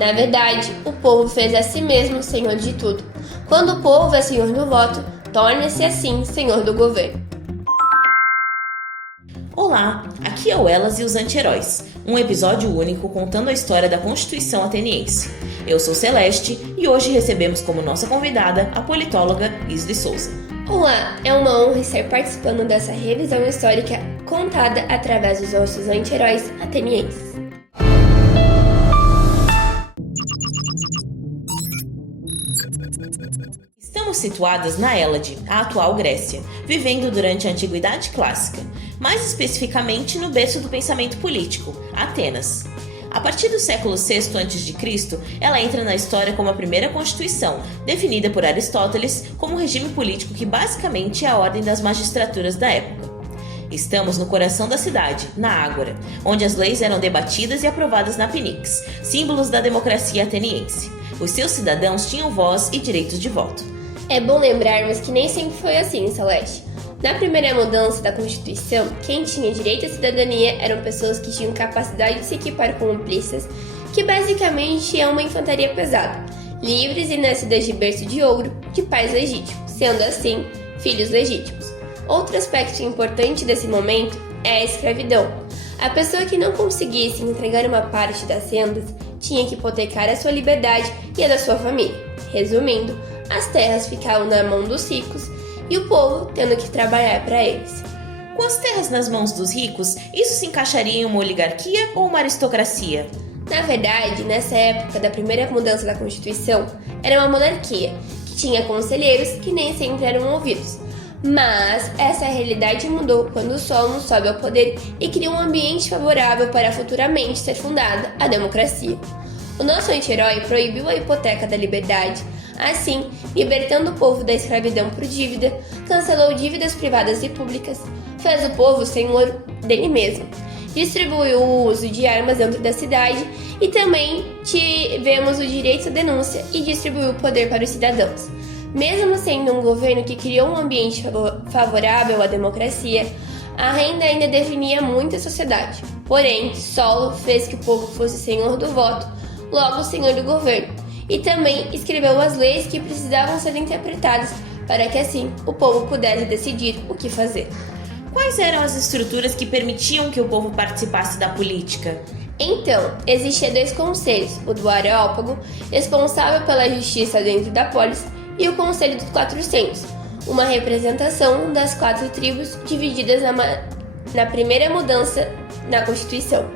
Na verdade, o povo fez a si mesmo senhor de tudo. Quando o povo é senhor do voto, torna-se assim senhor do governo. Olá, aqui é o Elas e os Anti-Heróis, um episódio único contando a história da Constituição Ateniense. Eu sou Celeste e hoje recebemos como nossa convidada a politóloga Isli Souza. Olá, é uma honra estar participando dessa revisão histórica contada através dos nossos anti-heróis atenienses. Estamos situadas na Hélade, a atual Grécia, vivendo durante a Antiguidade Clássica, mais especificamente no berço do pensamento político, Atenas. A partir do século VI a.C., ela entra na história como a primeira constituição, definida por Aristóteles como um regime político que basicamente é a ordem das magistraturas da época. Estamos no coração da cidade, na Ágora, onde as leis eram debatidas e aprovadas na Pinix, símbolos da democracia ateniense. Os seus cidadãos tinham voz e direitos de voto. É bom lembrarmos que nem sempre foi assim, Celeste. Na primeira mudança da Constituição, quem tinha direito à cidadania eram pessoas que tinham capacidade de se equipar com polícias, que basicamente é uma infantaria pesada, livres e nascidas de berço de ouro, de pais legítimos, sendo assim, filhos legítimos. Outro aspecto importante desse momento é a escravidão. A pessoa que não conseguisse entregar uma parte das rendas tinha que hipotecar a sua liberdade e a da sua família. Resumindo, as terras ficavam na mão dos ricos e o povo tendo que trabalhar para eles. Com as terras nas mãos dos ricos, isso se encaixaria em uma oligarquia ou uma aristocracia? Na verdade, nessa época da primeira mudança da Constituição, era uma monarquia, que tinha conselheiros que nem sempre eram ouvidos. Mas essa realidade mudou quando o Solon sobe ao poder e cria um ambiente favorável para futuramente ser fundada a democracia. O nosso anti-herói proibiu a hipoteca da liberdade, assim, libertando o povo da escravidão por dívida, cancelou dívidas privadas e públicas, fez o povo senhor dele mesmo, distribuiu o uso de armas dentro da cidade e também tivemos o direito à denúncia e distribuiu o poder para os cidadãos. Mesmo sendo um governo que criou um ambiente favorável à democracia, a renda ainda definia muito a sociedade. Porém, Solon fez que o povo fosse senhor do voto, logo senhor do governo, e também escreveu as leis que precisavam ser interpretadas para que assim o povo pudesse decidir o que fazer. Quais eram as estruturas que permitiam que o povo participasse da política? Então, existiam dois conselhos, o do Areópago, responsável pela justiça dentro da polis, e o Conselho dos 400, uma representação das 4 tribos divididas na primeira mudança na Constituição.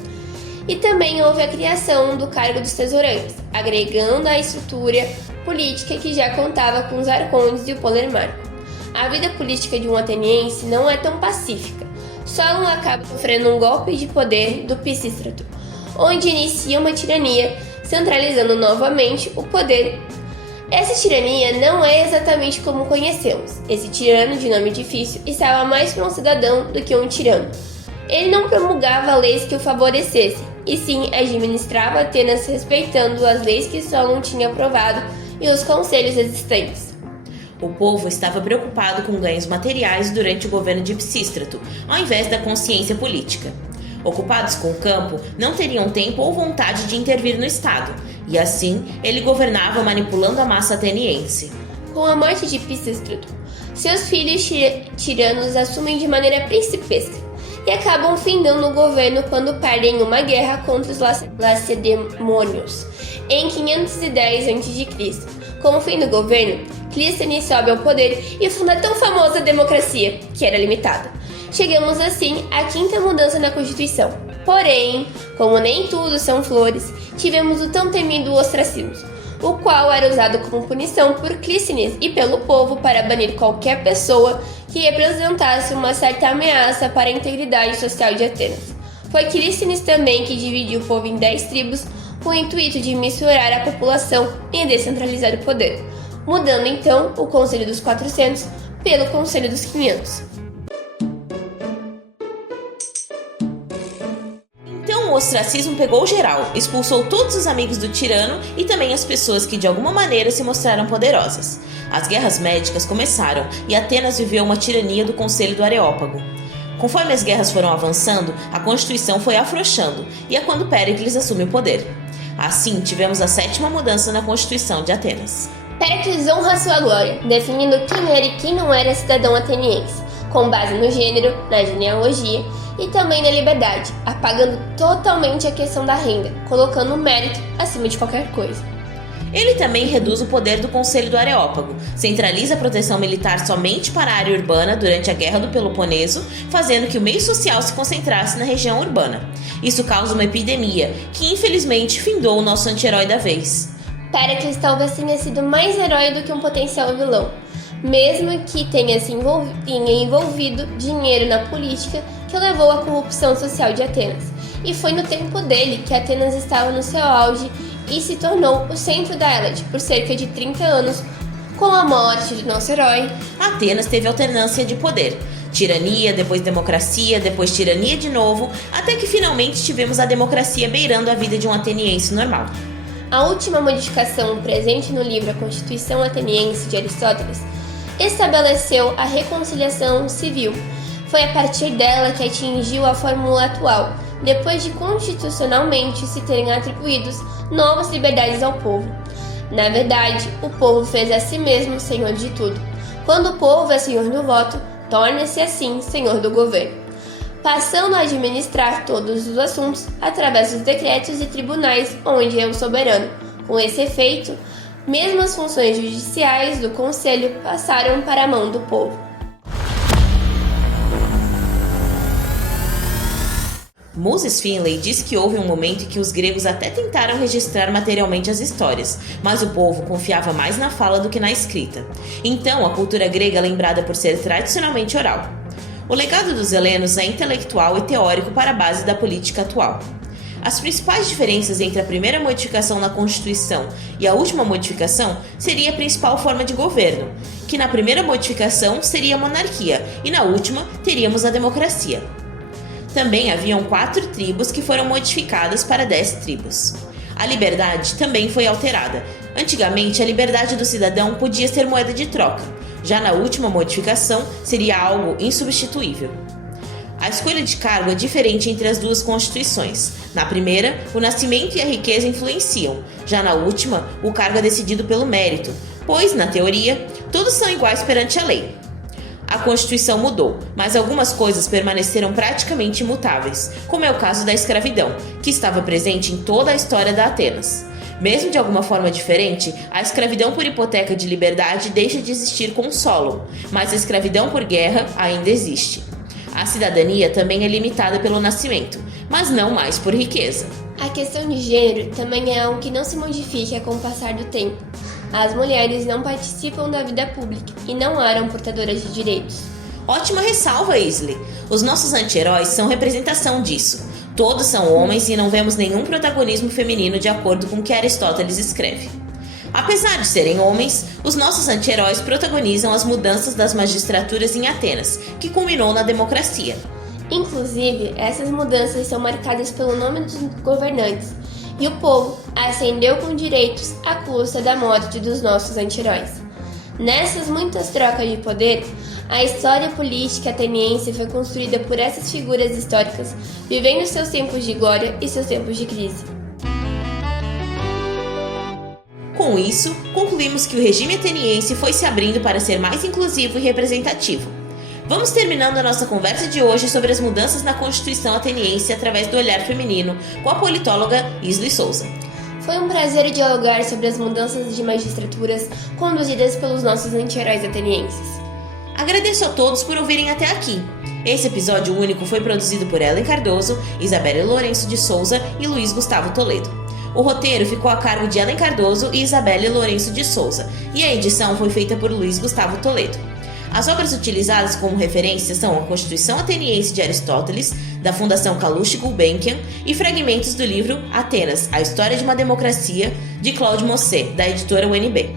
E também houve a criação do cargo dos tesoureiros, agregando à estrutura política que já contava com os arcontes e o polemarco. A vida política de um ateniense não é tão pacífica. Solon acaba sofrendo um golpe de poder do Pisístrato, onde inicia uma tirania, centralizando novamente o poder. Essa tirania não é exatamente como conhecemos. Esse tirano de nome difícil estava mais para um cidadão do que um tirano. Ele não promulgava leis que o favorecessem, e sim administrava Atenas respeitando as leis que Solon tinha aprovado e os conselhos existentes. O povo estava preocupado com ganhos materiais durante o governo de Pisístrato, ao invés da consciência política. Ocupados com o campo, não teriam tempo ou vontade de intervir no Estado, e assim ele governava manipulando a massa ateniense. Com a morte de Pisístrato, seus filhos tiranos assumem de maneira principesca e acabam findando o governo quando perdem uma guerra contra os lacedemônios em 510 a.C. Com o fim do governo, Clístenes sobe ao poder e funda a tão famosa democracia, que era limitada. Chegamos assim à quinta mudança na Constituição. Porém, como nem tudo são flores, tivemos o tão temido ostracismo, o qual era usado como punição por Clístenes e pelo povo para banir qualquer pessoa que representasse uma certa ameaça para a integridade social de Atenas. Foi Clístenes também que dividiu o povo em 10 tribos com o intuito de misturar a população e descentralizar o poder, mudando então o Conselho dos 400 pelo Conselho dos 500. O ostracismo pegou geral, expulsou todos os amigos do tirano e também as pessoas que de alguma maneira se mostraram poderosas. As guerras médicas começaram e Atenas viveu uma tirania do Conselho do Areópago. Conforme as guerras foram avançando, a Constituição foi afrouxando e é quando Péricles assume o poder. Assim, tivemos a 7ª mudança na Constituição de Atenas. Péricles honra sua glória, definindo quem era e quem não era cidadão ateniense, com base no gênero, na genealogia e também na liberdade, apagando totalmente a questão da renda, colocando o mérito acima de qualquer coisa. Ele também reduz o poder do Conselho do Areópago, centraliza a proteção militar somente para a área urbana durante a Guerra do Peloponeso, fazendo que o meio social se concentrasse na região urbana. Isso causa uma epidemia, que infelizmente findou o nosso anti-herói da vez. Péricles talvez tenha sido mais herói do que um potencial vilão, mesmo que tenha envolvido dinheiro na política que levou à corrupção social de Atenas. E foi no tempo dele que Atenas estava no seu auge e se tornou o centro da Hélade por cerca de 30 anos. Com a morte do nosso herói, Atenas teve alternância de poder. Tirania, depois democracia, depois tirania de novo, até que finalmente tivemos a democracia beirando a vida de um ateniense normal. A última modificação presente no livro A Constituição Ateniense de Aristóteles estabeleceu a reconciliação civil. Foi a partir dela que atingiu a fórmula atual, depois de constitucionalmente se terem atribuídos novas liberdades ao povo. Na verdade, o povo fez a si mesmo senhor de tudo. Quando o povo é senhor do voto, torna-se assim senhor do governo, passando a administrar todos os assuntos através dos decretos e tribunais onde é o soberano. Com esse efeito, mesmo as funções judiciais do conselho passaram para a mão do povo. Moses Finley diz que houve um momento em que os gregos até tentaram registrar materialmente as histórias, mas o povo confiava mais na fala do que na escrita. Então, a cultura grega é lembrada por ser tradicionalmente oral. O legado dos helenos é intelectual e teórico para a base da política atual. As principais diferenças entre a primeira modificação na Constituição e a última modificação seria a principal forma de governo, que na primeira modificação seria a monarquia e na última teríamos a democracia. Também haviam 4 tribos que foram modificadas para 10 tribos. A liberdade também foi alterada. Antigamente, a liberdade do cidadão podia ser moeda de troca. Já na última modificação, seria algo insubstituível. A escolha de cargo é diferente entre as duas constituições. Na primeira, o nascimento e a riqueza influenciam. Já na última, o cargo é decidido pelo mérito, pois, na teoria, todos são iguais perante a lei. A Constituição mudou, mas algumas coisas permaneceram praticamente imutáveis, como é o caso da escravidão, que estava presente em toda a história da Atenas. Mesmo de alguma forma diferente, a escravidão por hipoteca de liberdade deixa de existir com Solon, mas a escravidão por guerra ainda existe. A cidadania também é limitada pelo nascimento, mas não mais por riqueza. A questão de gênero também é algo que não se modifica com o passar do tempo. As mulheres não participam da vida pública e não eram portadoras de direitos. Ótima ressalva, Isley. Os nossos anti-heróis são representação disso. Todos são homens e não vemos nenhum protagonismo feminino de acordo com o que Aristóteles escreve. Apesar de serem homens, os nossos anti-heróis protagonizam as mudanças das magistraturas em Atenas, que culminou na democracia. Inclusive, essas mudanças são marcadas pelo nome dos governantes, e o povo ascendeu com direitos à custa da morte dos nossos anti-heróis. Nessas muitas trocas de poder, a história política ateniense foi construída por essas figuras históricas, vivendo seus tempos de glória e seus tempos de crise. Com isso, concluímos que o regime ateniense foi se abrindo para ser mais inclusivo e representativo. Vamos terminando a nossa conversa de hoje sobre as mudanças na Constituição ateniense através do olhar feminino com a politóloga Isley Souza. Foi um prazer dialogar sobre as mudanças de magistraturas conduzidas pelos nossos anti-heróis atenienses. Agradeço a todos por ouvirem até aqui. Esse episódio único foi produzido por Ellen Cardoso, Isabelle Lourenço de Souza e Luiz Gustavo Toledo. O roteiro ficou a cargo de Ellen Cardoso e Isabelle Lourenço de Souza, e a edição foi feita por Luiz Gustavo Toledo. As obras utilizadas como referência são a Constituição Ateniense de Aristóteles, da Fundação Calouste Gulbenkian, e fragmentos do livro Atenas, a História de uma Democracia, de Claude Mosse, da editora UNB.